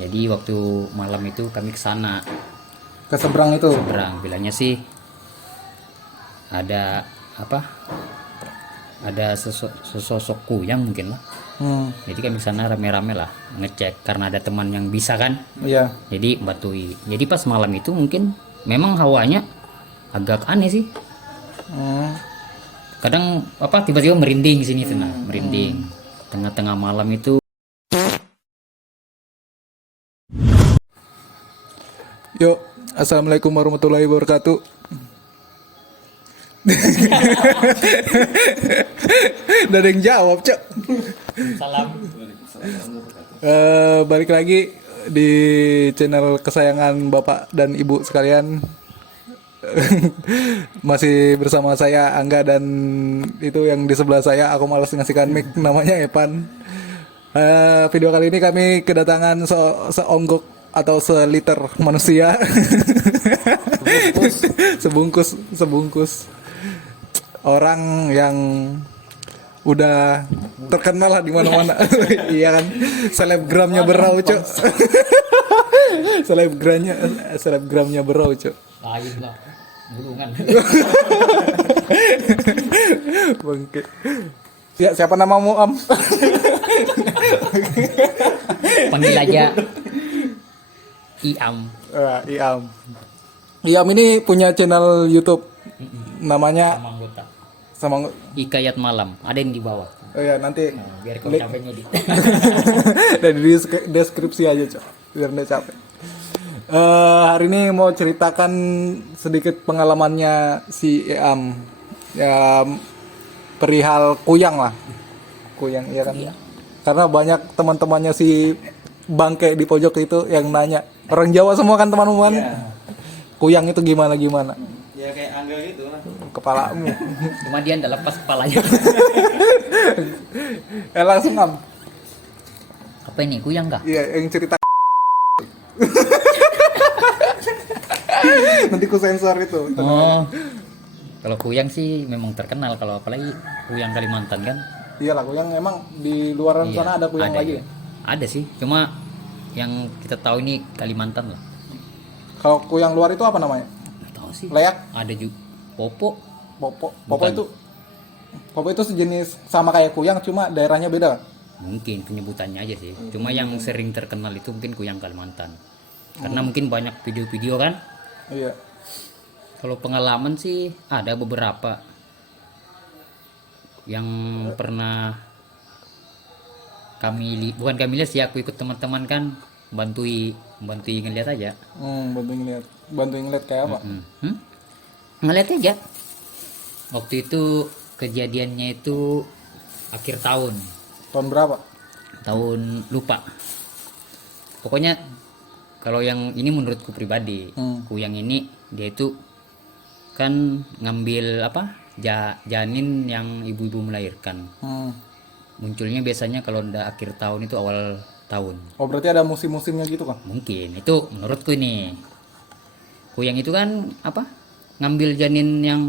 Jadi waktu malam itu kami ke sana. Ke seberang itu. Seberang, bilangnya sih ada apa? Ada sesosok kuyang mungkin lah. Jadi kami ke sana rame-rame lah ngecek karena ada teman yang bisa kan. Iya. Jadi bantuin. Jadi pas malam itu mungkin memang hawanya agak aneh sih. Hmm. Kadang apa tiba-tiba merinding sini sana, merinding. Tengah-tengah malam itu. Yuk, assalamualaikum warahmatullahi wabarakatuh. Udah ada yang jawab, Cok. Salam. Balik lagi di channel kesayangan Bapak dan Ibu sekalian. Masih bersama saya Angga, dan itu yang di sebelah saya, aku malas ngasihkan mic, namanya Evan. Video kali ini kami kedatangan seonggok atau seliter manusia. sebungkus orang yang udah terkenal lah di mana-mana. Iya kan, selebgramnya berau, Cok. selebgramnya berau, Cok. Lain lah. Gulungan. Bangke. Ya, siapa namamu, Am? Panggil aja Iam. Iam. Iam ini punya channel YouTube. Namanya Sama anggota. sama Hikayat Malam. Ada yang di bawah. oh ya, nanti Nah, biar kau Link. capek ngedit. dan di deskripsi aja, Cok, biar nggak capek. Hari ini mau ceritakan sedikit pengalamannya si Iam. Ya, perihal kuyang lah. Kuyang, ya kan? Iya. Karena banyak teman-temannya si Bangke di pojok itu yang nanya. Orang Jawa semua kan teman-teman. Kuyang itu gimana? Ya kayak Angga gitu lah. Kepalamu. Cuma dia nggak lepas kepalanya. Langsung, Am. Apa ini? Kuyang kah? Iya, yang cerita. Nanti ku sensor itu. Oh. Kalau kuyang sih memang terkenal, kalau apalagi kuyang Kalimantan kan. Iyalah, kuyang emang di luar Iya, sana ada kuyang lagi. ya. Ada sih, cuma yang kita tahu ini Kalimantan lah. Kalau kuyang luar itu apa namanya? Nggak tahu sih. Leak, Ada juga popo. popo. Bukan. Popo itu sejenis sama kayak kuyang, cuma daerahnya beda. Mungkin penyebutannya aja sih. Cuma yang sering terkenal itu mungkin kuyang Kalimantan. Karena mungkin banyak video-video kan. Iya. Kalau pengalaman sih ada beberapa yang pernah bukan kami lihat sih, aku ikut teman-teman kan bantuin ngeliat aja. Bantuin ngeliat kayak apa? Ngeliat aja. Waktu itu kejadiannya itu akhir tahun. Tahun berapa? Tahun lupa. Pokoknya kalau yang ini menurutku pribadi, kuyang ini dia itu kan ngambil apa? Janin yang ibu-ibu melahirkan. Munculnya biasanya kalau udah akhir tahun itu awal tahun. Oh, berarti ada musim-musimnya gitu kan? Mungkin itu menurutku ini. Kuyang itu kan apa? Ngambil janin yang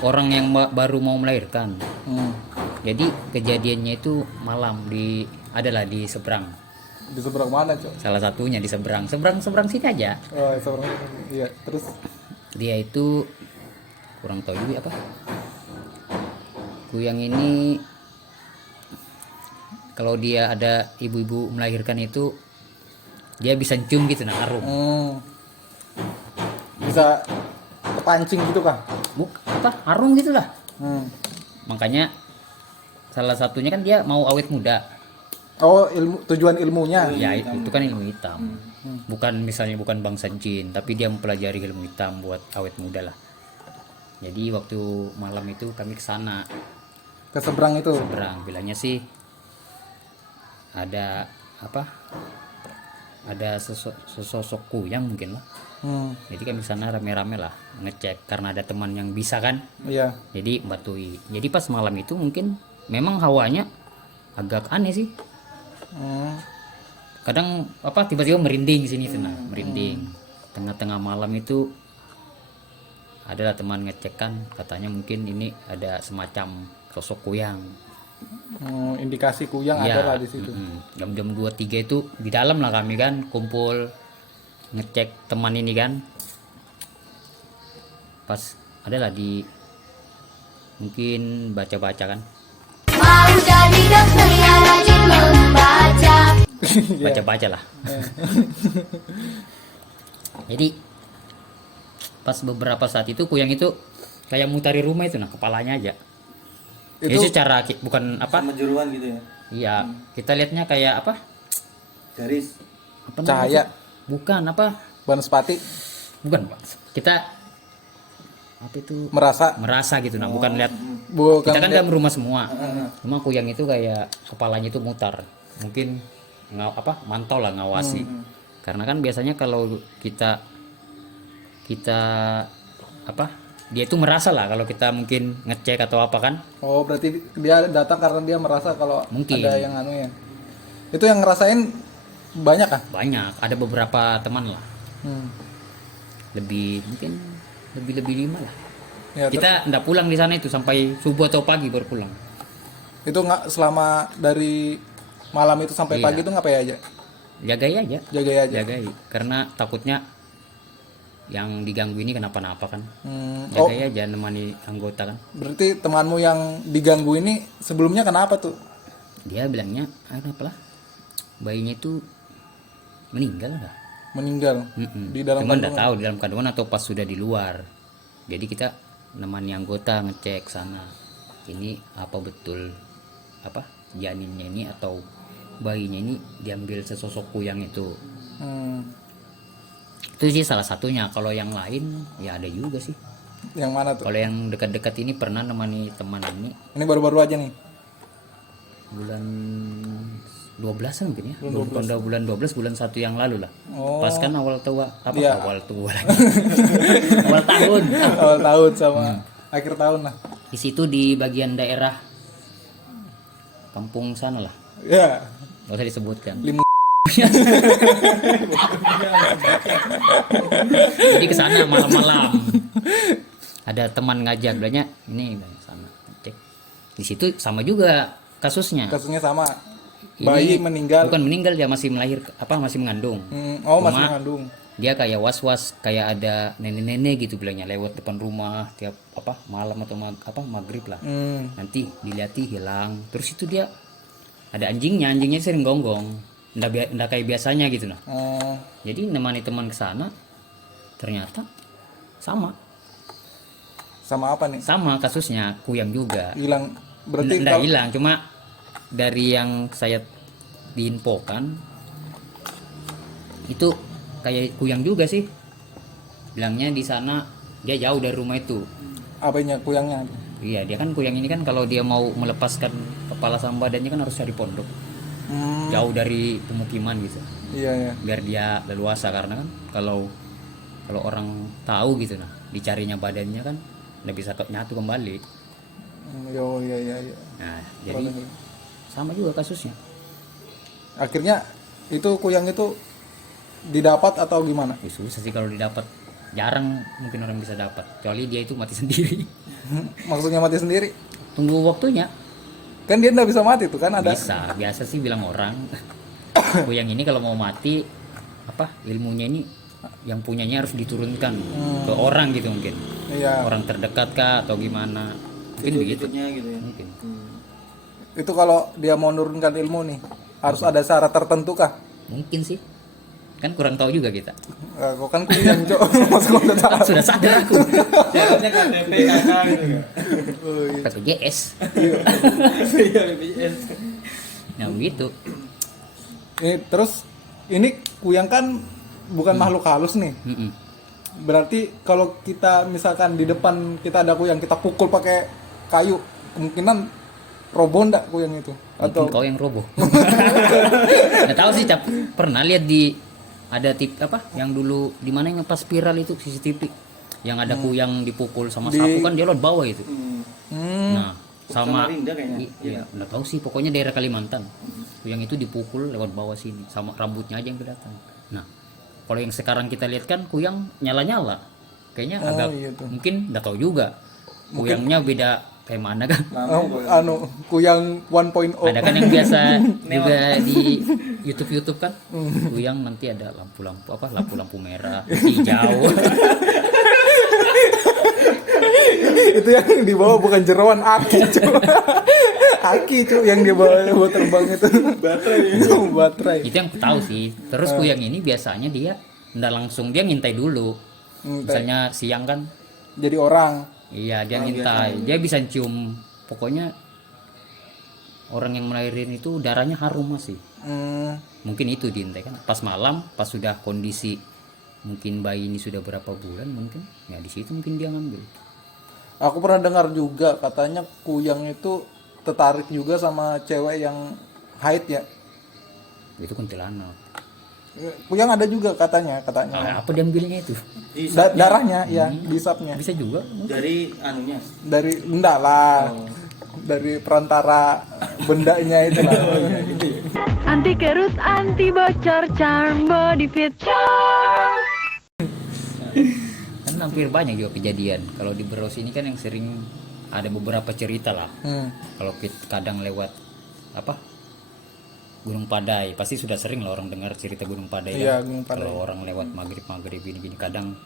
orang yang baru mau melahirkan. Jadi kejadiannya itu malam adalah di seberang. Di seberang mana, Cok? Salah satunya di seberang sini aja. Oh, seberang. Iya, terus Dia itu kurang tahu juga apa. Kuyang ini kalau dia ada ibu-ibu melahirkan itu dia bisa cium gitu, nah harum. bisa kepancing gitu kan? Apa harum gitu lah. Makanya salah satunya kan dia mau awet muda. Oh, tujuan ilmunya. Ya itu kan ilmu hitam. Bukan bangsa jin, tapi dia mempelajari ilmu hitam buat awet muda lah. Jadi waktu malam itu kami ke sana. Ke seberang itu. Seberang, bilangnya sih ada apa? Ada sesosok kuyang mungkin lah. Jadi kami ke sana rame-rame lah ngecek karena ada teman yang bisa kan. Iya. Jadi bantuin. Jadi pas malam itu mungkin memang hawanya agak aneh sih. Kadang apa tiba-tiba merinding sini sana, merinding. Tengah-tengah malam itu adalah teman ngecek kan, katanya mungkin ini ada semacam sosok kuyang. Indikasi kuyang Iya, ada lah di situ. jam-jam 2-3 itu di dalam lah kami kan kumpul ngecek teman ini kan. Pas adalah di mungkin baca-baca kan. Mau jadi dokter ya rajin membaca. Baca-baca lah. Jadi pas beberapa saat itu kuyang itu kayak mutari rumah itu nah kepalanya aja. Jadi Itu secara bukan apa? Sama jeruan gitu ya. Iya, kita lihatnya kayak apa? Garis. Apa namanya? cahaya Bukan apa? Banaspati Bukan, Pak. Kita apa itu merasa gitu nah, bukan lihat. bukan Kita kan dalam rumah semua. Cuma kuyang itu kayak kepalanya itu mutar. Mungkin mantau lah ngawasi. Karena kan biasanya kalau kita apa? Dia itu merasa lah kalau kita mungkin ngecek atau apa kan. Oh, berarti dia datang karena dia merasa kalau Mungkin. ada yang anu ya. Itu yang ngerasain banyak ah? Banyak, ada beberapa teman lah. Hmm. Mungkin lebih 5 lah. Ya, Kita ndak pulang di sana itu sampai subuh atau pagi baru pulang. itu nggak selama dari malam itu sampai Iya. pagi itu ngapain aja? Jagai aja. Jagai aja. Jagai karena takutnya yang diganggu ini kenapa-napa kan. Oh, Jagai aja nemani anggota kan. berarti temanmu yang diganggu ini sebelumnya kenapa tuh? Dia bilangnya apalah bayinya itu meninggal lah. Meninggal di dalam Cuman nggak kandungan. tahu di dalam kandungan atau pas sudah di luar. Jadi kita nemani anggota ngecek sana. Ini apa betul apa janinnya ini atau bayinya ini diambil sesosok kuyang itu. Hmm. Itu sih salah satunya. Kalau yang lain ya ada juga sih. Yang mana tuh? Kalau yang dekat-dekat ini pernah nemani teman ini Ini baru-baru aja nih. bulan 12-an mungkin ya. Bulan 12 bulan 1 yang lalu lah. Oh. Pas kan awal tua apa Iya. awal tua lagi. Awal tahun. Awal tahun sama akhir tahun lah. Di situ di bagian daerah kampung sana lah. Ya, Gak usah disebutkan. Jadi ke sana malam-malam. Ada teman ngajak bilangnya ini sana cek. Di situ sama juga kasusnya. kasusnya sama. Ini Bayi meninggal. Bukan meninggal, dia masih masih mengandung. Oh, masih Cuma mengandung. Dia kayak was-was kayak ada nenek-nenek gitu bilangnya lewat depan rumah tiap malam atau maghrib lah. Nanti diliati hilang. Terus itu dia ada anjingnya sering gonggong. Nggak kayak biasanya gitu nah. Oh, Jadi nemani teman ke sana ternyata sama sama apa nih? kasusnya kuyang juga. Hilang. Berarti Nggak hilang, cuma dari yang saya diinfokan itu kayak kuyang juga sih. Bilangnya di sana dia jauh dari rumah itu. apanya kuyangnya? Iya, dia kan kuyang ini kan kalau dia mau melepaskan kepala sama badannya kan harus cari pondok. Jauh dari pemukiman gitu. Iya, ya. Biar dia leluasa karena kan kalau orang tahu gitu nah, dicarinya badannya kan nggak bisa nyatu kembali. Yo, iya. Nah, jadi sama juga kasusnya. Akhirnya itu kuyang itu didapat atau gimana? Ya, susah sih kalau didapat, jarang mungkin orang bisa dapat kecuali dia itu mati sendiri. Maksudnya mati sendiri? Tunggu waktunya. Kan dia nggak bisa mati tuh kan ada. Bisa, biasa sih bilang orang. Kuyang ini kalau mau mati ilmunya ini yang punyanya harus diturunkan ke orang gitu mungkin. Iya. Orang terdekat kah atau gimana. Mungkin begitu. Ikutnya gitu ya. Mungkin. Itu kalau dia mau menurunkan ilmu nih, harus ada syarat tertentu kah? Mungkin sih. Kan kurang tahu juga kita. Kok kan kuyang, Cok. Masa kok udah tahu? Sudah sadar aku. Syaratnya KTP kakak gitu kan. BPJS. Iya BPJS. Nah begitu. Terus ini kuyang kan bukan makhluk halus nih. Mm-mm. Berarti kalau kita misalkan di depan kita ada kuyang, kita pukul pakai kayu, kemungkinan roboh ndak kuyang itu? Mungkin Atau kau yang roboh. Nggak tahu sih, pernah lihat di ada yang dulu di mana yang pas viral itu CCTV yang ada kuyang dipukul sama sapu kan dia lewat bawah itu. Nah, sama Samarinda kayaknya. Iya, nggak tahu sih, pokoknya daerah Kalimantan. Kuyang itu dipukul lewat bawah sini sama rambutnya aja yang kelihatan. Nah, kalau yang sekarang kita lihat kan kuyang nyala-nyala. Kayaknya agak iya tuh. mungkin nggak tahu juga. Kuyangnya beda kayak mana kan? Kuyang 1.0. Ada kan yang biasa juga di YouTube kan, kuyang nanti ada lampu merah, hijau. Itu yang dibawa bukan jeroan, aki cuy. Aki cuy yang dibawa buat terbang itu. Baterai. Itu yang aku tahu sih. Terus kuyang ini biasanya dia nggak langsung, dia ngintai dulu. Misalnya siang kan, Jadi orang. iya dia ngintai, dia bisa cium. Pokoknya orang yang melahirin itu darahnya harum masih. Mungkin itu diintai kan. Pas malam, pas sudah kondisi mungkin bayi ini sudah berapa bulan mungkin, ya di situ mungkin dia ngambil. Aku pernah dengar juga katanya kuyang itu tertarik juga sama cewek yang haid ya. Itu kuntilanak. Kuyang ada juga katanya. Apa diambilnya itu? Darahnya ya, dihisapnya. Bisa juga. Dari anunya. Dari enggak lah. Dari perantara bendanya itu lah. Anti kerut, anti bocor, charm body fit charm. Kan hampir banyak juga kejadian. Kalau di Beros ini kan yang sering ada beberapa cerita lah. Kalau kadang lewat Gunung Padai, pasti sudah sering lah orang dengar cerita Gunung Padai. Iya, kan? Gunung Padai. Kalau orang lewat maghrib gini kadang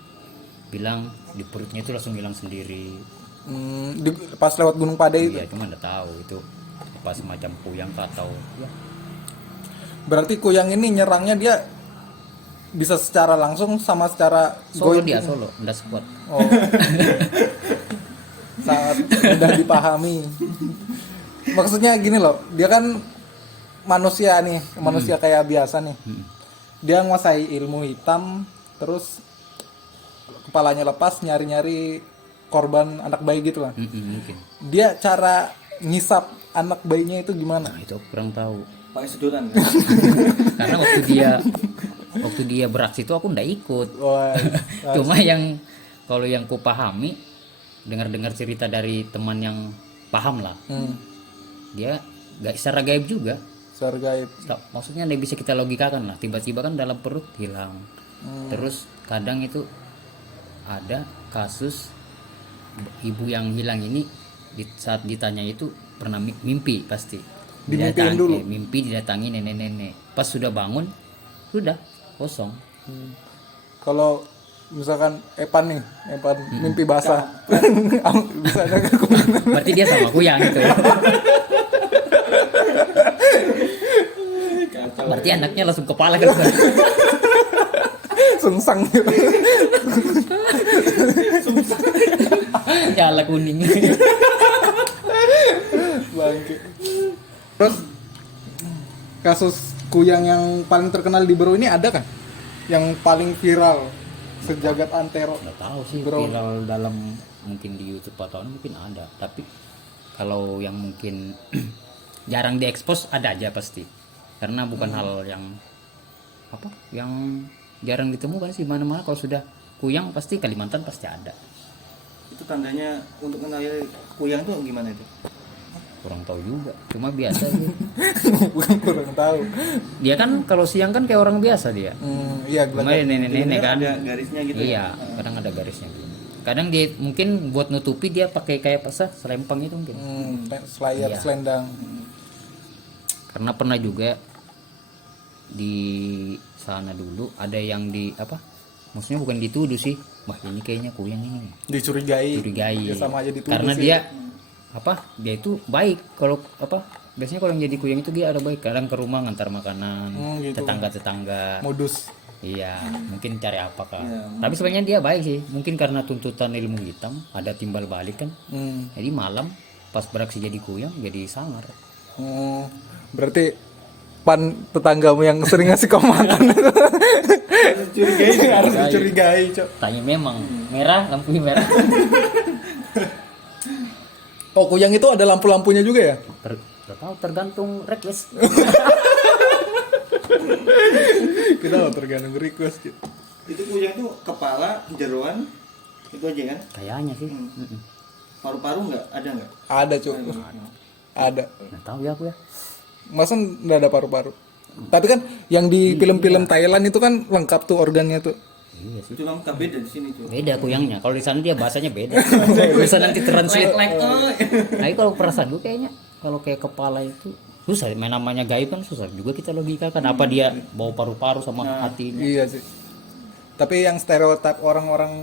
bilang di perutnya itu langsung hilang sendiri. Pas lewat Gunung Padai itu. Iya, cuma nggak tahu itu apa semacam kuyang atau ya. Berarti kuyang ini nyerangnya dia bisa secara langsung sama secara Solo goib. dia Solo, nggak squad. Oh. Sangat mudah dipahami. Maksudnya gini loh, dia kan manusia nih, manusia kayak biasa nih. Dia nguasai ilmu hitam, terus kepalanya lepas nyari-nyari korban anak bayi gitu lah. Mungkin. Dia cara ngisap anak bayinya itu gimana? Nah, itu aku kurang tahu. Pakai sedotan. Karena waktu dia beraksi itu aku ndak ikut. Wah, Cuma kalau yang ku pahami, dengar cerita dari teman yang paham lah, dia gak secara gaib juga. suara gaib. Maksudnya nggak bisa kita logikakan lah, tiba-tiba kan dalam perut hilang. Terus kadang itu ada kasus ibu yang hilang ini saat ditanya itu pernah mimpi pasti. Dimimpiin dulu. Mimpi didatangi nenek-nenek. Pas sudah bangun, sudah kosong. Kalau misalkan Epan mimpi basah. Bisa ada kemungkinan. Berarti dia sama kuyang itu. Berarti anaknya langsung kepala kan. Sungsang gitu. Nyala kuning. Bangke. Terus kasus kuyang yang paling terkenal di Bro ini ada kan? Yang paling viral sejagat antero. Nggak tahu sih Bro. viral dalam mungkin di YouTube atau mungkin ada, tapi kalau yang mungkin jarang diekspos ada aja pasti, karena bukan hal yang yang jarang ditemukan sih mana-mana. Kalau sudah kuyang pasti Kalimantan pasti ada. Itu tandanya untuk mengenali kuyang itu gimana itu? Kurang tahu juga, cuma biasa sih. Bukan kurang tahu. Dia kan kalau siang kan kayak orang biasa dia. Iya, Cuma nenek-nenek kan. Ada garisnya gitu. Iya, kadang ada garisnya gitu. Kadang dia mungkin buat nutupi dia pakai kayak selempang itu mungkin. Selayar, Iya. selendang. Karena pernah juga di sana dulu ada yang maksudnya bukan dituduh sih, wah ini kayaknya kuyang ini Dicurigai. curigai. Ya, sama aja dituduh Karena sih. dia dia itu baik. Kalau biasanya kalau yang jadi kuyang itu dia ada baik, kadang ke rumah ngantar makanan, Gitu. tetangga Modus. iya, mungkin cari apa kan. Tapi sebenarnya dia baik sih, mungkin karena tuntutan ilmu hitam ada timbal balik kan. Jadi malam pas beraksi jadi kuyang jadi sangar. Berarti Pan tetanggamu yang sering ngasih kau makan itu harus dicurigai, Cok. Tanya memang merah, lampunya merah. Oh, kuyang itu ada lampu-lampunya juga ya? Gak tahu, tergantung request. Kita mau tergantung request gitu. Itu kuyang itu kepala, jeroan, itu aja kan? Kayaknya sih. Paru-paru ada nggak? Ada, Cok. Ada. Nggak tahu ya aku ya. Masa nggak ada paru-paru? Tapi kan yang di film-film Thailand itu kan lengkap tuh organnya tuh. Iya sih. Itu langkah beda di sini tuh. Beda kuyangnya. Kalau di sana dia bahasanya beda. Bisa nanti translate. Nah, kalau perasaan gue kayaknya kalau kayak kepala itu susah. Main namanya gaib kan susah juga kita logikakan. Apa dia bawa paru-paru sama hatinya? Iya sih. Tapi yang stereotip orang-orang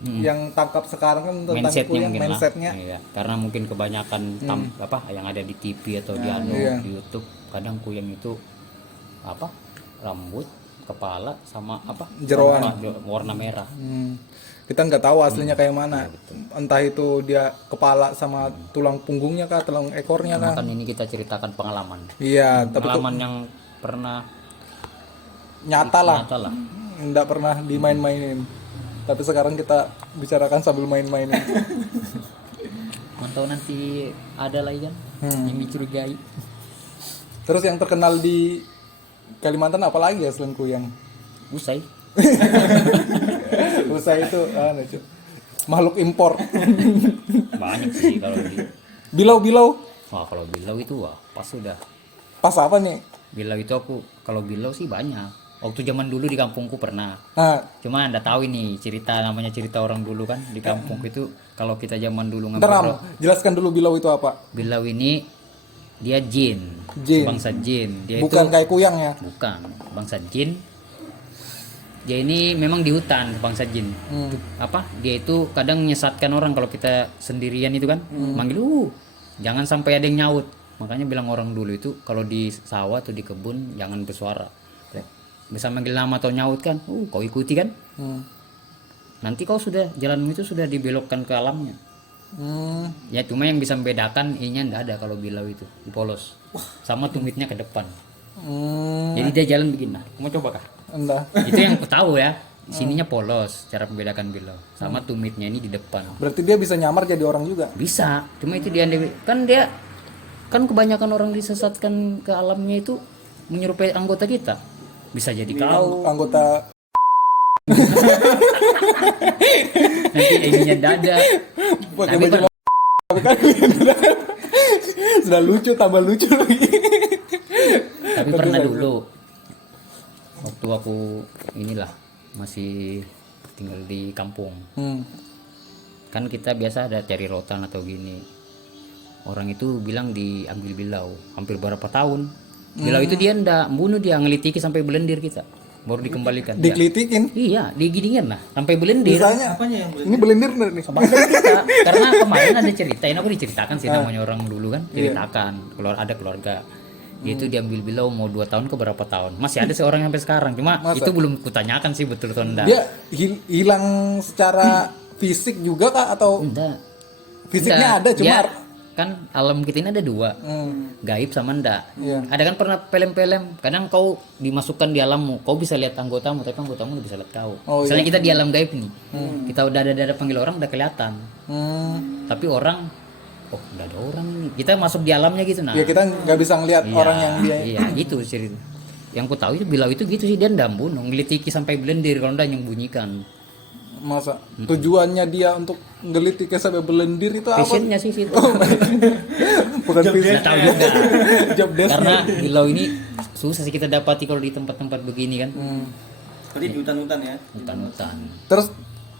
yang tangkap sekarang kan tentang Mindsetnya kuyang, mungkin mindsetnya. lah. Iya. Karena mungkin kebanyakan apa yang ada di TV atau di iya. di YouTube, kadang kuyang itu apa? Rambut, kepala sama apa? Jeroan. Warna merah. Kita nggak tahu aslinya kayak mana. Entah itu dia kepala sama tulang punggungnya kah, tulang ekornya kah. Kan ini kita ceritakan pengalaman. Iya, tapi Pengalaman yang pernah nyata lah. nyata lah. Nggak pernah dimain-mainin. Tapi sekarang kita bicarakan sambil main-mainin. Mantau nanti ada lagi kan yang dicurigai. Terus yang terkenal di Kalimantan apa lagi ya selain kuyang? Usai. Usai itu Cu. Makhluk impor. Banyak sih kalau di. Bilau-bilau. Wah, kalau bilau itu wah pas sudah. Pas apa nih? Bilau itu kalau bilau sih banyak. Waktu zaman dulu di kampungku pernah. Nah, Cuma Anda tahu ini namanya cerita orang dulu kan di kampung itu kalau kita zaman dulu ngambil Teram, jelaskan dulu bilau itu apa? bilau ini dia jin. Jin. Bangsa jin. Dia Bukan itu kayak kuyang ya? bukan bangsa jin. Dia ini memang di hutan bangsa jin. Apa? Dia itu kadang menyesatkan orang kalau kita sendirian itu kan. Manggil jangan sampai ada yang nyaut. Makanya bilang orang dulu itu kalau di sawah atau di kebun jangan bersuara. Bisa manggil nama atau nyaut kan, kau ikuti kan, nanti kau sudah jalanmu itu sudah dibelokkan ke alamnya. Ya cuma yang bisa membedakan ininya ndak ada kalau bilau itu dipolos, sama tumitnya ke depan. Jadi dia jalan begini. Nah, mau coba kah? Entah. Itu yang aku tahu ya. Sininya polos, cara membedakan bilau, sama tumitnya ini di depan. Berarti dia bisa nyamar jadi orang juga. Bisa, cuma itu dia kan kebanyakan orang disesatkan ke alamnya itu menyerupai anggota kita. Bisa jadi kau Anggota nanti ininya dada. pakai Tapi baju bukan. Sudah lucu, tambah lucu lagi. Tapi pernah dulu waktu aku inilah masih tinggal di kampung. Kan kita biasa ada cari rotan atau gini. Orang itu bilang diambil bilau hampir berapa tahun. Bilau itu dia ndak bunuh, dia ngelitiki sampai belendir kita. Baru dikembalikan. Dia. Dikelitikin. Iya, digidingin lah sampai belendir. Misalnya Apanya yang boleh? ini belendir nih. Bangsa kita. Karena kemarin ada cerita, ini aku diceritakan sih namanya orang dulu kan, ceritakan ada keluarga. Dia itu diambil bilau mau 2 tahun ke berapa tahun. Masih ada seorang sampai sekarang. Cuma itu belum kutanyakan sih betul atau enggak. Dia hilang secara fisik juga kah atau Enggak. fisiknya Enggak. ada cuma Dia- kan alam kita ini ada 2, gaib sama enggak. Iya. Ada kan pernah film-film, kadang kau dimasukkan di alammu, kau bisa lihat anggotamu, tapi anggotamu nggak bisa lihat kau. Oh, Misalnya kita di alam gaib nih, kita udah ada panggil orang udah kelihatan, tapi orang, udah ada orang ini, kita masuk di alamnya gitu nah. ya kita nggak bisa ngelihat Iya, orang yang dia. Iya, gitu cerita. Yang ku tahu itu bilau itu gitu sih, dia ndak bunuh, ngelitiki sampai belendir kalau ndak nyembunyikan. Masa tujuannya dia untuk ngelitik sampai belendir itu apa? Passionnya sih situ. Bukan Nggak tahu juga. Job desk. Karena bilau ini susah sih kita dapati kalau di tempat-tempat begini kan. Tadi di hutan-hutan ya. Hutan-hutan. Terus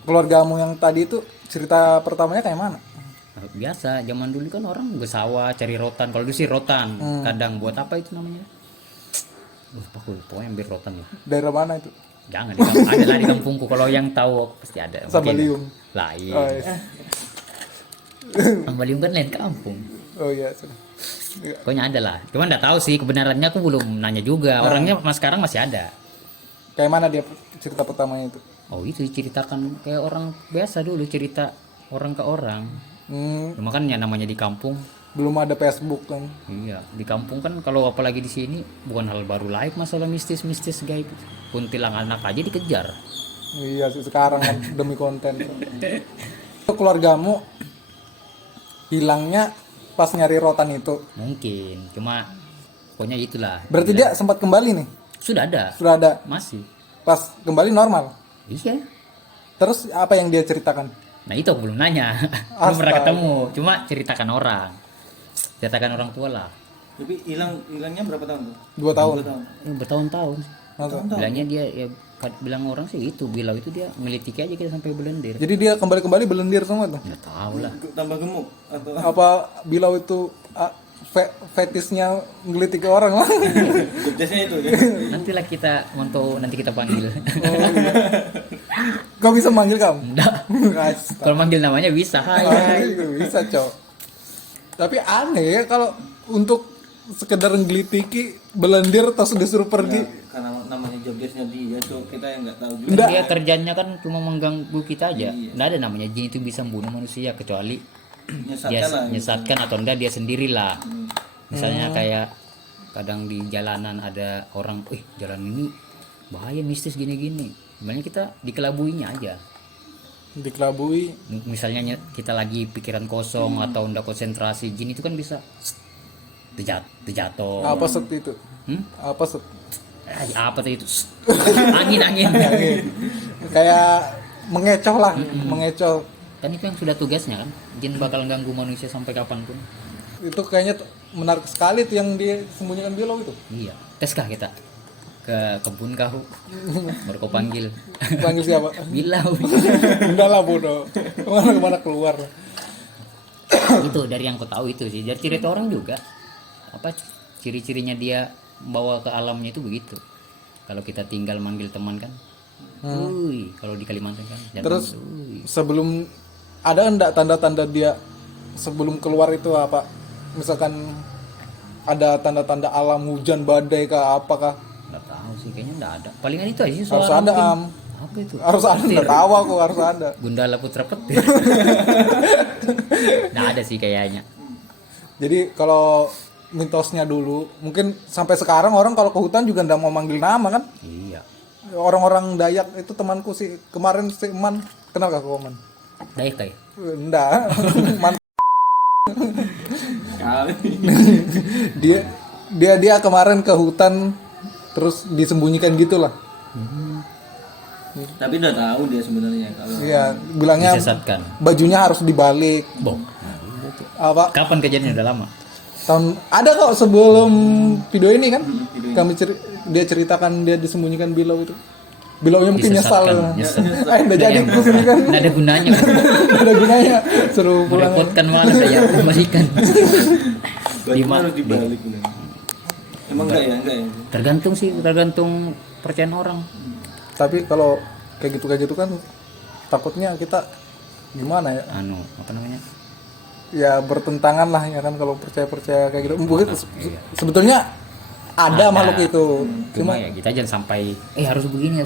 keluargamu yang tadi itu cerita pertamanya kayak mana? Biasa zaman dulu kan orang bersawah cari rotan. Kalau dulu sih rotan. Kadang buat apa itu namanya? Lupa aku, pokoknya ambil rotan lah. Daerah mana itu? Jangan di kampung, ada lah di kampungku. Kalau yang tahu pasti ada. Sambalium. Lain. Oh, iya. Sambalium kan lain kampung. Oh iya. Sudah. Pokoknya ada lah. Cuman nggak tahu sih kebenarannya, aku belum nanya juga. Orangnya sekarang masih ada. Kayak mana dia cerita pertamanya itu? Oh itu diceritakan kayak orang biasa dulu, cerita orang ke orang. Cuma kan ya namanya di kampung. Belum ada Facebook kan? Iya, di kampung kan kalau apalagi di sini bukan hal baru lagi masalah mistis-mistis gaib. Kuntilanak anak aja dikejar. Iya sih sekarang kan demi konten. Keluargamu hilangnya pas nyari rotan itu. Mungkin, cuma pokoknya itulah. Berarti dia sempat kembali nih? Sudah ada. Sudah ada. Masih. Pas kembali normal. Iya. Terus apa yang dia ceritakan? Nah itu aku belum nanya. Belum pernah ketemu. Cuma ceritakan orang. Ceritakan orang tua lah. Tapi hilangnya berapa tahun tuh? 2 tahun. 2 tahun. Bertahun-tahun. Masa? Bilangnya dia ya bilang orang sih itu bilau itu dia melitiki aja kita sampai belendir. Jadi dia kembali belendir semua tuh. Nggak tahu lah. Tambah gemuk atau Apa bilau itu fetisnya ngelitik ke orang lah. biasanya itu ya. Nantilah kita monto, nanti kita panggil. Kau bisa manggil kamu? Nggak. Astaga. Kalau manggil namanya bisa. Hai. Bisa cok. Tapi aneh ya kalau untuk sekedar ngelitiki belendir atau sudah suruh pergi. Karena namanya job desknya dia, so kita yang nggak tahu juga. Nggak. Dia kerjanya kan cuma mengganggu kita aja. Nggak ada namanya jin itu bisa membunuh manusia kecuali dia Nyesatkan lah. menyesatkan atau enggak dia sendirilah. Misalnya kayak kadang di jalanan ada orang, jalan ini bahaya mistis gini-gini. Sebenarnya kita dikelabuinya aja. Dikelabui. Misalnya kita lagi pikiran kosong atau enggak konsentrasi, jin itu kan bisa terjatuh. Apa set itu? Hmm? Apa set? Apa tuh itu? Angin. Kayak mengecoh lah, mengecoh. Kan itu yang sudah tugasnya kan. Jin bakal ganggu manusia sampai kapanpun. Itu kayaknya menarik sekali tuh yang dia sembunyikan bilau itu. Iya. Tes kah kita ke kebun kau? Baru kau panggil. Panggil siapa? Bilau. Enggak lah bodoh. Kemana keluar. Itu dari yang kau tahu itu sih. Dari cerita orang juga. Apa ciri-cirinya dia bawa ke alamnya itu begitu. Kalau kita tinggal manggil teman kan. Kalau di Kalimantan kan. Terus sebelum ada enggak tanda-tanda dia sebelum keluar itu apa? Misalkan ada tanda-tanda alam hujan badai kah apakah? Nggak tahu sih, kayaknya nggak ada. Palingan itu aja sih Harus suara ada mungkin. am. Apa itu? Harus ada, enggak tahu aku harus ada. Gundala Putra Petir. Nggak ada sih kayaknya. Jadi kalau mitosnya dulu, mungkin sampai sekarang orang kalau ke hutan juga enggak mau manggil nama kan? Iya. Orang-orang Dayak itu temanku sih kemarin si Man, kenal gak kau Man? Dayak kayak. Enggak. Man Kali. dia kemarin ke hutan terus disembunyikan gitulah. Tapi udah tahu dia sebenarnya kalau Iya, bilangnya Disesatkan. bajunya harus dibalik. Bong. Apa? Kapan kejadiannya udah lama? Tahun ada kok sebelum video ini kan? Dia ceritakan dia disembunyikan bilau itu. Bilaunya mungkin nyesal. Disesatkan. Udah jadi Yang- kesini kan. nggak ada gunanya. Nggak ada gunanya. Suruh pulang. Merepotkan malah saya memastikan. baju Lima- harus dibalik bener. Emang enggak ya? Tergantung sih, tergantung percayaan orang. Tapi kalau kayak gitu kan takutnya kita gimana ya? Apa namanya? Ya bertentangan lah ya kan kalau percaya kayak gitu. Mungkin sebetulnya ada makhluk itu. Cuma ya kita jangan sampai harus begini.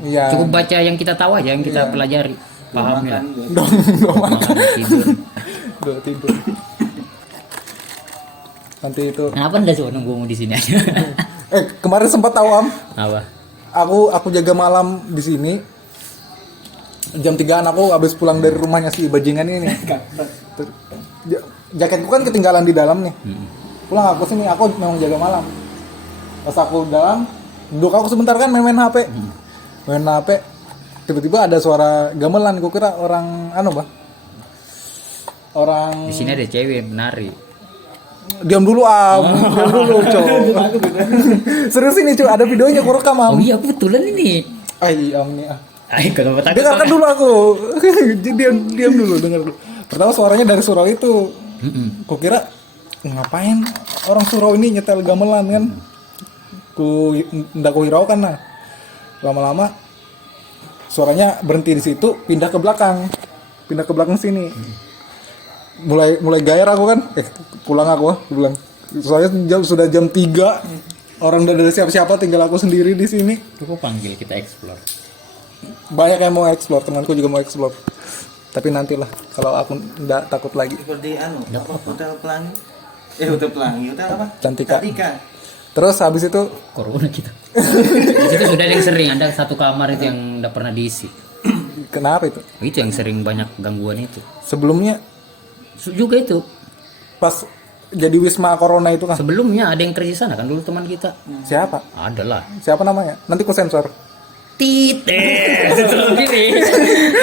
Iya. Cukup baca yang kita tahu aja, yang kita pelajari. Paham ya? dong Makan tidur. udah tidur. Nanti itu. Kenapa enggak sih nunggu di sini aja? Kemarin sempat tahu Am. Apa? Aku jaga malam di sini. Jam 3-an aku habis pulang dari rumahnya si bajingan ini. Jaketku kan ketinggalan di dalam nih. Pulang aku sini, aku memang jaga malam. Pas aku dalam, duduk aku sebentar kan main HP. Main HP, tiba-tiba ada suara gamelan. Ku kira orang orang Di sini ada cewek menari. diam dulu diam dulu cowok. Serius ini cuy, ada videonya ku rekam Am. Oh iya, kebetulan ini. Am nih. Kalau takut. Dengarkan dulu aku. diam dulu, dengar dulu. Pertama suaranya dari surau itu. Ku kira ngapain orang surau ini nyetel gamelan kan. Ndak ku hiraukan nah. Lama-lama suaranya berhenti di situ, pindah ke belakang sini. Mulai gairah aku kan. Pulang aku bilang. Soalnya sudah jam 3. Orang udah ada siapa-siapa, tinggal aku sendiri di sini. Aku panggil kita explore. Banyak yang mau explore, temanku juga mau explore. Tapi nantilah kalau aku ndak takut lagi. Seperti Hotel Pelangi. Hotel Pelangi, hotel apa? Cantika. Cantika. Terus habis itu Corona kita. Di situ sudah ada yang sering, ada satu kamar itu yang enggak pernah diisi. kenapa itu? Itu yang sering banyak gangguan itu. Sebelumnya Juga itu. pas jadi wisma corona itu kan. Sebelumnya ada yang kerja sana kan dulu teman kita. Siapa? Ada lah. Siapa namanya? Nanti ku sensor. Tit. Gini.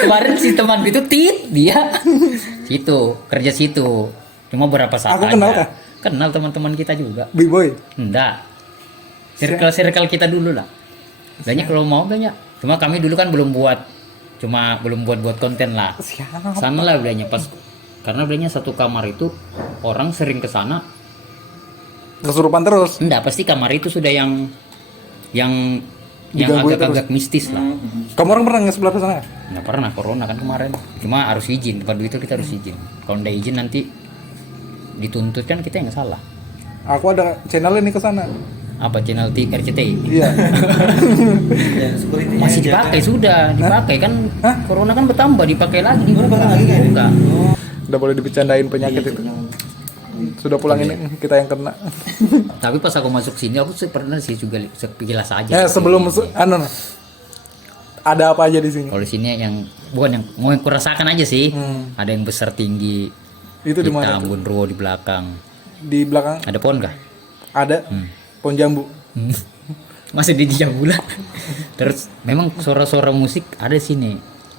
Kemarin si teman itu Tit dia. Situ, kerja situ. Cuma berapa saat Aku aja. kenal kah? Kenal teman-teman kita juga. B-boy. Enggak. Circle kita dulu lah. Banyak kalau mau banyak. Cuma kami dulu kan belum buat konten lah. Siapa? Sana lah bedanya pas, karena bedanya satu kamar itu orang sering ke sana. Kesurupan terus. Enggak, pasti kamar itu sudah yang Digangguin agak-agak mistis lah. Kamu orang pernah sebelah ke sana? Nggak pernah, corona kan kemarin. Cuma harus izin, pada itu kita harus izin. Kalau nggak izin nanti dituntut kan kita yang salah. Aku ada channel ini ke sana. Apa channel RCTI? Iya. Ya, security-nya Masih jaga. dipakai, sudah dipakai kan. Hah? Corona kan bertambah, dipakai lagi. Dibuka lagi kan? Dibuka. Udah boleh dibicarain penyakit Iya, itu. jangan. Sudah pulang ini kita yang kena. Tapi pas aku masuk sini aku pernah sih juga sekilas aja. Sebelum ada apa aja di sini? Kalau di sini yang bukan yang mau yang kurasakan aja sih. Hmm. Ada yang besar tinggi. Itu di mana? Hitam, gondro di belakang. Di belakang Ada pohon kah? ada pohon jambu. Masih di Jambula. Terus memang suara-suara musik ada di sini.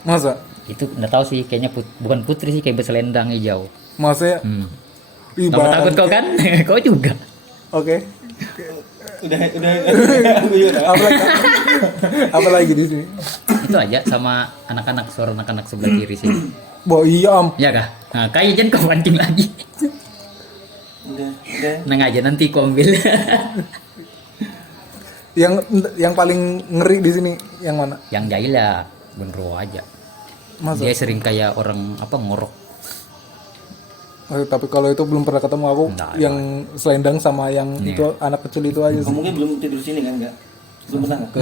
Masa? Itu nggak tahu sih, kayaknya bukan putri sih, kayak berselendang hijau. Masa ya? Ih, Kamu takut kau kan? Kau juga. Oke. Udah. Aku juga tahu. Apa lagi di sini? Itu aja sama anak-anak, suara anak-anak sebelah kiri sih. Bo iya am. Ya kah? Nah, kayak jangan kau pancing lagi. Udah. Nang aja nanti kau ambil. Yang paling ngeri di sini yang mana? Yang jahil ya gondro aja. Masa? Dia sering kayak orang ngorok. Tapi kalau itu belum pernah ketemu aku. Nggak, Yang selendang sama yang Iya. itu anak kecil itu aja sih. Kamu mungkin belum tidur sini kan enggak? Belum pernah nggak?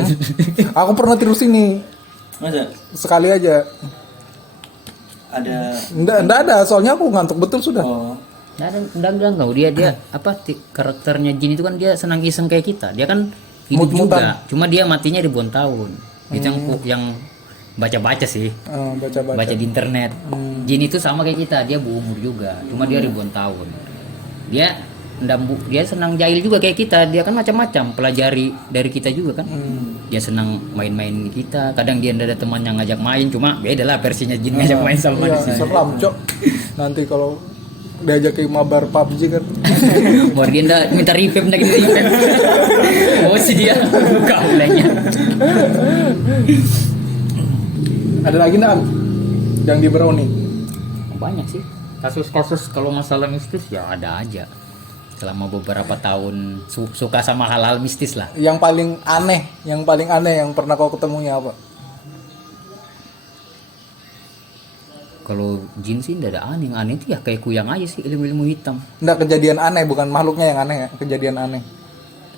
Aku pernah tidur sini Masa? sekali aja. Ada Enggak ada, soalnya aku ngantuk betul sudah. oh Enggak kau dia karakternya jin itu kan dia senang iseng kayak kita. Dia kan hidup Mut-mutan. juga. Cuma dia matinya ribuan tahun. Itu yang baca-baca sih. Baca-baca. Baca di internet. Jin itu sama kayak kita, dia berumur juga, cuma dia ribuan tahun. Dia senang jahil juga kayak kita, dia kan macam-macam, pelajari dari kita juga kan. Dia senang main-main di kita, kadang dia ada teman yang ngajak main, cuma beda lah versinya jin ngajak main sama Iya, manusia. seram, Cok. Nanti kalau diajak ke mabar PUBG kan. Mau dia ndak minta revive ndak gitu revive. Oh si dia buka mulainya. Ada lagi enggak Am? Yang di Brownie? Banyak sih kasus-kasus kalau masalah mistis ya ada aja. Selama beberapa tahun suka sama hal-hal mistis lah. Yang paling aneh yang pernah kau ketemunya apa? Kalau jin sih ndak ada aneh. Yang aneh itu ya kayak kuyang aja sih, ilmu-ilmu hitam. Enggak, kejadian aneh, bukan makhluknya yang aneh ya, kejadian aneh.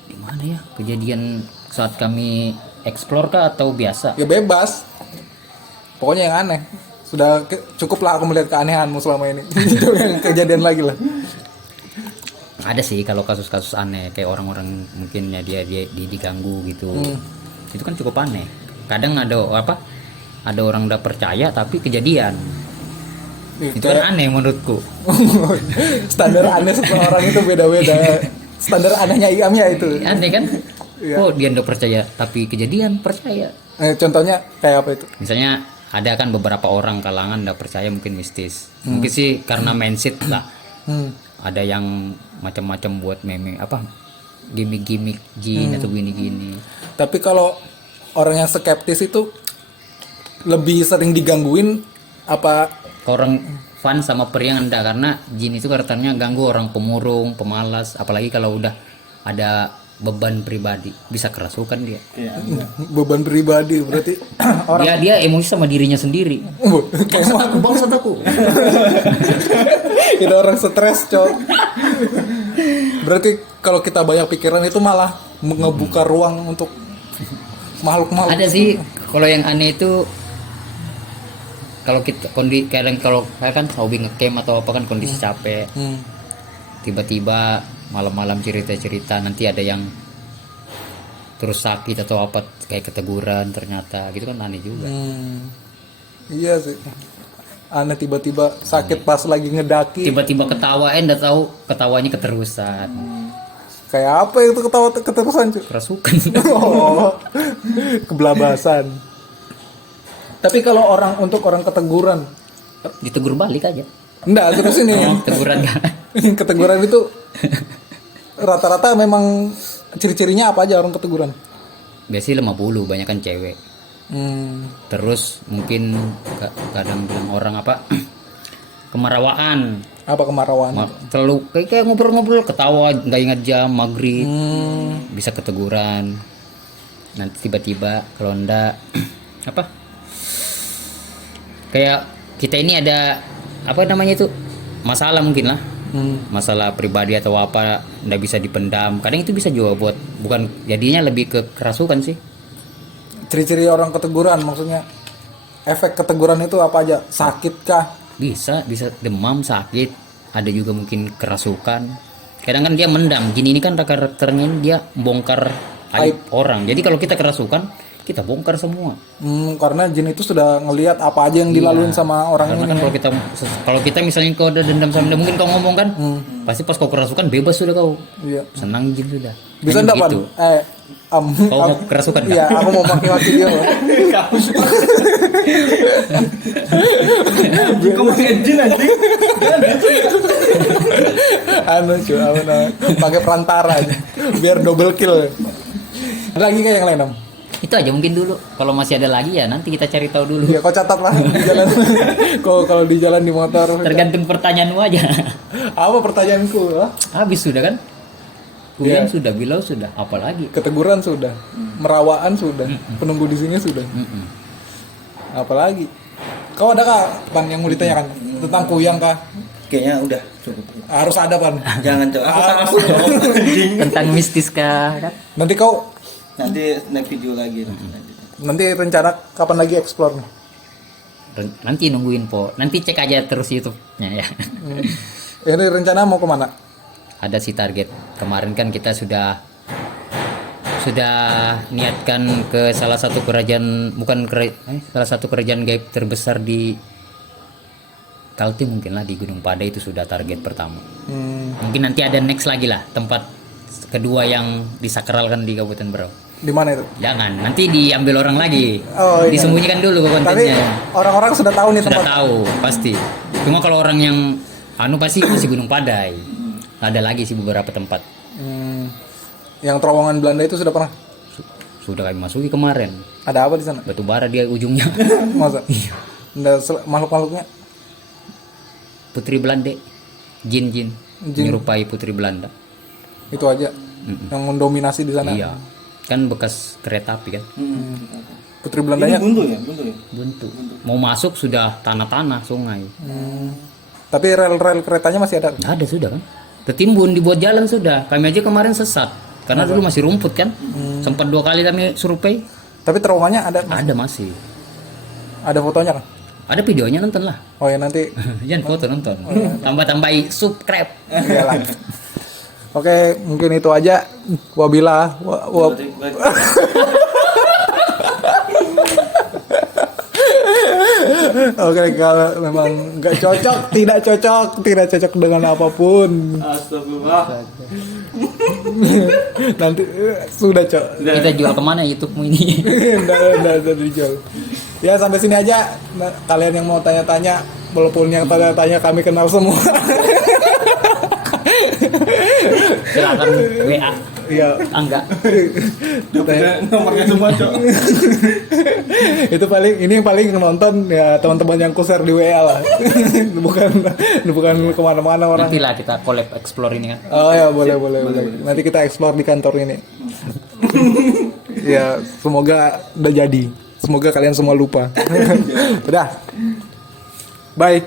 Di mana ya kejadian saat kami explore kah atau biasa? Ya bebas. Pokoknya yang aneh. Sudah cukup lah aku melihat keanehanmu selama ini. Itu yang kejadian lagi lah. Ada sih kalau kasus-kasus aneh kayak orang-orang mungkin ya dia diganggu gitu. Itu kan cukup aneh. Kadang ada orang udah percaya tapi kejadian. Itu kan aneh menurutku. Standar aneh seseorang itu beda-beda. Standar anehnya Iamnya itu. Aneh kan? Iya. Oh dia udah percaya tapi kejadian percaya. Contohnya kayak apa itu? Misalnya ada kan beberapa orang kalangan udah percaya mungkin mistis. Mungkin sih karena mindset lah. Ada yang macam-macam buat meme gimmick jin atau gini-gini. Tapi kalau orang yang skeptis itu lebih sering digangguin apa? Orang fun sama periang enggak, karena jin itu karakternya ganggu orang pemurung, pemalas, apalagi kalau udah ada beban pribadi bisa kerasukan dia. Beban pribadi berarti orang Dia emosi sama dirinya sendiri. Bangsat aku. itu orang stres, Cok. Berarti kalau kita banyak pikiran itu malah ngebuka ruang untuk makhluk-makhluk. Ada sih kalau yang aneh itu kalau kita kalau saya kan hobi ngecamp atau apa kan kondisi capek. Tiba-tiba malam-malam cerita-cerita nanti ada yang terus sakit atau apa kayak keteguran ternyata gitu kan aneh juga. Iya sih. Aneh tiba-tiba sakit pas lagi ngedaki. Tiba-tiba ketawain udah tahu ketawanya keterusan. Kayak apa itu ketawa keterusan, Cuk? Kerasukan. Oh, kebelabasan. Tapi kalau untuk orang keteguran, Ditegur balik aja. enggak, terus ini Teguran kan. keteguran itu rata-rata memang ciri-cirinya apa aja orang keteguran? Biasanya 50 banyak kan cewek. Terus mungkin kadang bilang orang apa kemerawaan. Apa kemarawan? Terlalu kayak ngobrol-ngobrol ketawa nggak ingat jam maghrib. Bisa keteguran. Nanti tiba-tiba kalau ndak apa kayak kita ini ada apa namanya itu masalah mungkin lah. Masalah pribadi atau apa ndak bisa dipendam. Kadang itu bisa juga buat bukan jadinya lebih ke kerasukan sih. Ciri-ciri orang keteguran maksudnya efek keteguran itu apa aja? Sakit kah? Bisa demam, sakit, ada juga mungkin kerasukan. Kadang kan dia mendam. Gini ini kan karakternya ini dia bongkar aib orang. Jadi kalau kita kerasukan, kita bongkar semua. Karena jin itu sudah ngelihat apa aja yang dilaluin sama orang Karena ini. kan kalau kita misalnya kau ada dendam sama dia, mungkin kau ngomong kan, pasti pas kau kerasukan bebas sudah kau. Iya. Senang jin sudah. Bisa Kan enggak, Pan? begitu. Kau mau kerasukan Iya, kan? aku mau maki-maki dia, Pan. Kau mau ngejin anjing. Anu cuy, apa namanya? Pakai perantara aja. Biar double kill. Ada lagi kayak yang lain, Om? Itu aja mungkin dulu. Kalau masih ada lagi ya nanti kita cari tahu dulu. Iya, kau catat lah di jalan. Kalau di jalan di motor. Tergantung pertanyaanmu aja. Apa pertanyaanku? Hah? Habis sudah kan? Iya. Kuyang sudah, bilau sudah, apalagi? Keteguran sudah, merawaan sudah, penunggu di sini sudah. Apalagi? Kau ada kah, Pan, yang mau ditanyakan tentang kuyang kah? Kayaknya udah cukup. Harus ada, Pan. Jangan Cok. Aku saraf anjing. Tentang mistis kah? Kan? Nanti kau Nanti next video lagi. nanti rencana kapan lagi explore nih? Nanti nungguin po. Nanti cek aja terus YouTube-nya ya. Ini rencana mau kemana? Ada sih target. Kemarin kan kita sudah niatkan ke salah satu kerajaan salah satu kerajaan gaib terbesar di Kaltim mungkin lah di Gunung Pada itu sudah target pertama. Mungkin nanti ada next lagi lah tempat kedua yang disakralkan di Kabupaten Berau. Di mana itu? Jangan, nanti diambil orang lagi. Oh, iya. Disembunyikan dulu Tapi kontennya. orang-orang sudah tahu nih Sudah tempat. tahu pasti. Cuma kalau orang yang pasti masih Gunung Padai. Ada lagi sih beberapa tempat. Yang terowongan Belanda itu sudah pernah? Sudah kami masuki kemarin. Ada apa di sana? Batu bara dia ujungnya. Masa? Makhluk-makhluknya? Putri Belanda. Jin. Menyerupai putri Belanda. Itu aja. Yang mendominasi di sana. Iya. Kan bekas kereta api kan. Putri Ini Belandanya. buntu ya? Buntu. Mau masuk sudah tanah-tanah sungai. Tapi rel-rel keretanya masih ada. Ada sudah kan. Tertimbun dibuat jalan sudah. Kami aja kemarin sesat. Karena dulu masih rumput kan. Sempat 2 kali kami survei. Tapi terowongannya ada. Ada masih. Ada fotonya kan? Ada videonya nonton lah. Oh ya nanti. Jangan foto nonton. Tambah-tambahi subscribe. Iyalah. Oke, mungkin itu aja. Wabilah. Oke, kalau memang nggak cocok, tidak cocok dengan apapun. Astagfirullah. Nanti sudah cok. Kita jual kemana YouTube-mu ini? Udah dijual. Ya sampai sini aja. Nah, kalian yang mau tanya-tanya, walaupun yang tanya-tanya kami kenal semua. Silakan WA. Iya. Enggak. Nomornya semua Cok. Itu ini yang paling nonton ya teman-teman yang ku-share di WA lah. bukan kemana-mana orang. Nanti lah kita collab explore ini kan. Oh ya boleh. Nanti kita explore di kantor ini. Ya semoga udah jadi. Semoga kalian semua lupa. Udah. Bye.